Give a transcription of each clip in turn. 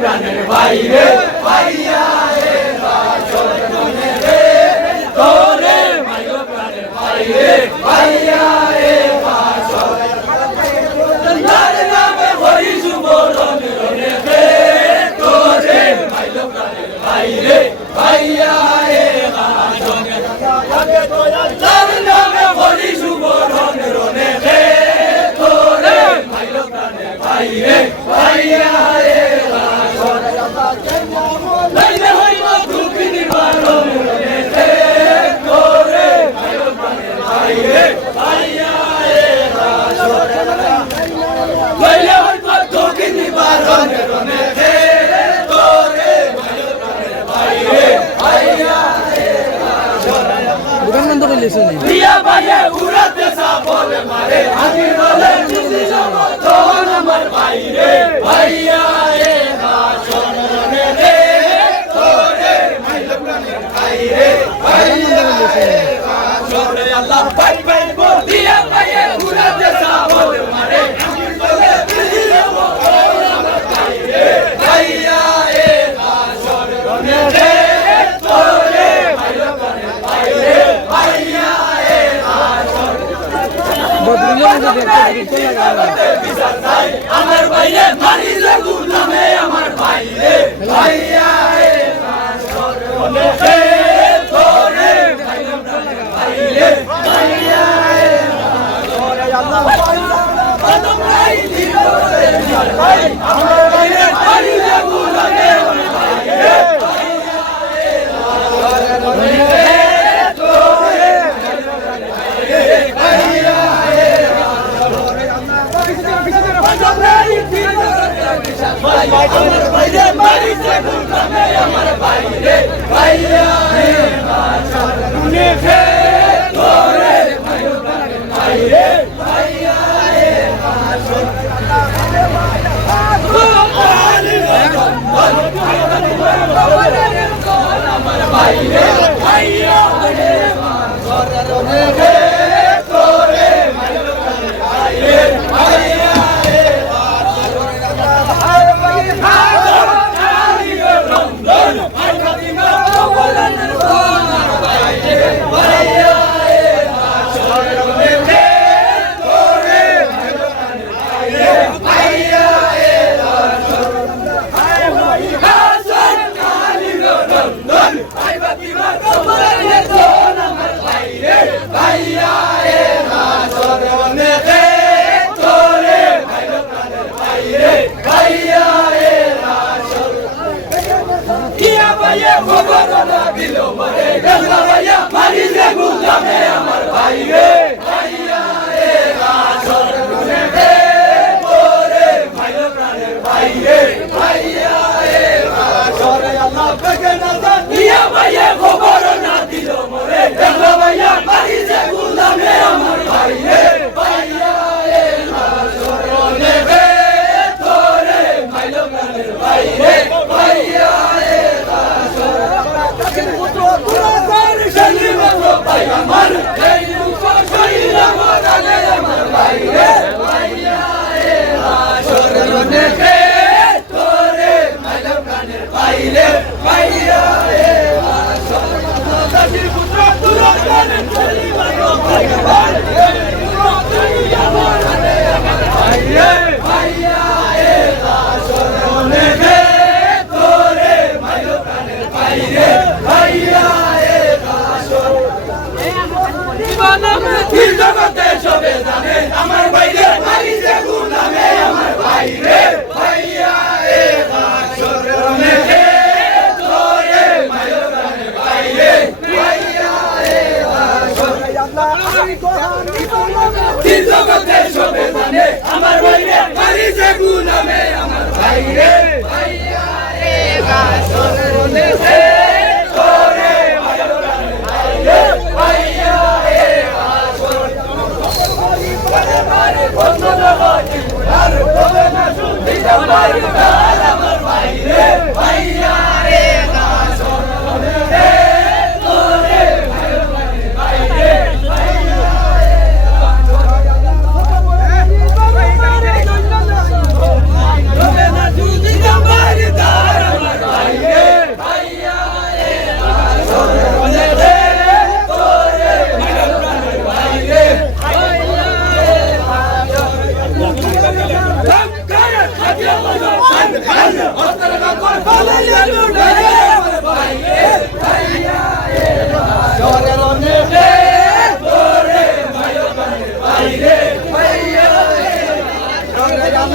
প্রাণের ভাই রে ভাইয়া রে বাসনে রে তোরে মাইলো প্রাণের ভাই রে ভাইয়া রে বাসনে তার নামে হরি সুবরণ রনে রে তোরে মাইলো প্রাণের ভাই রে ভাইয়া রে বাসনে তার নামে হরি সুবরণ রনে রে তোরে মাইলো প্রাণের ভাই রে ভাইয়া রে লাইলে হইব দুঃখী নিবারণ রনে রে তোরে মাইলো প্রাণের ভাই রে ভাইয়া রে লাইলে হইব দুঃখী নিবারণ রনে রে তোরে মাইলো প্রাণের ভাই রে ভাইয়া রে দোকান বন্ধ করে লেছো নি প্রিয়া ভাইয়ে উড়াতে সাবল মারে আজি বলে খুশি সমর্থন আমার ভাই রে ভাইয়া রে বাসনে রে তোরে মাইলো প্রাণের ভাই রে ভাইয়া রে বাসনে আল্লাহ ভাই ভাই বল প্রিয়া ভাইয়ে উড়াতে সাবল মারে আজি বলে খুশি সমর্থন আমার ভাই রে ভাইয়া রে বাসনে রে তোরে মাইলো প্রাণের ভাই রে ভাইয়া রে আমার ভাইরে মারি যে গুলামে আমার ভাইরে ভাইয়া রে তোরে ভাইরে ভাইয়া রে আমার ভাইরে মারি যে গুলামে আমার ভাইরে আমার ভাইরে মারি যে গুলামে আমার ভাইরে ভাইয়া রে বাসনে রে তোরে মাইলো প্রাণের ভাইরে ভাইয়া রে আমার ভাইরে ভাইয়া রে বাসনে রে তোরে মাইলো প্রাণের ভাইরে ভাইয়া রে ভাইয়া রে বাসনে রে তোরে মাইলো প্রাণের ভাইরে ভাইয়া রে ইয়া ভাইয়া খবর না দিল মরে গলা ভাইয়া মারি যে গুলামে আমার ভাইরে ভাইয়া রে বাসনে রে তোরে মাইলো প্রাণের ভাইরে ভাইয়া রে বাসনে আল্লাহ বেগে না ইয়া ভাইয়া খবর না দিল মরে গলা ভাইয়া মারি যে গুলামে আমার ভাইরে ভাইয়া রে বাসনে রে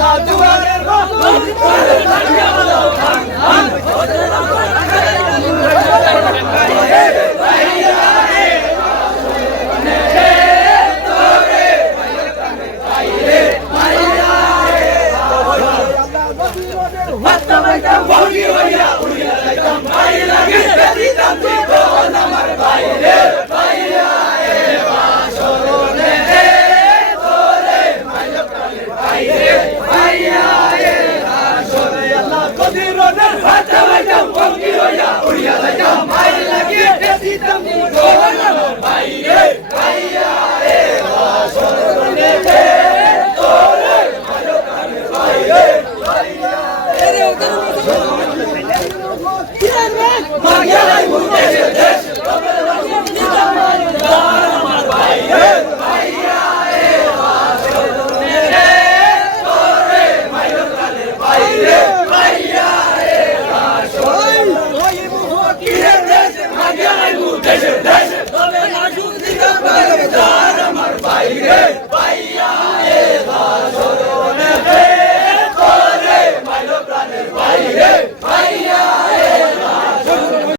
না দুয়ারের গন্ধ করে লাঠিয়া দাও ভাঙ ভাঙ ভঙ্গি হইয়া উড়িয়া যাইতাম ভাই লাগে দিতাম তুই আমার বাইরে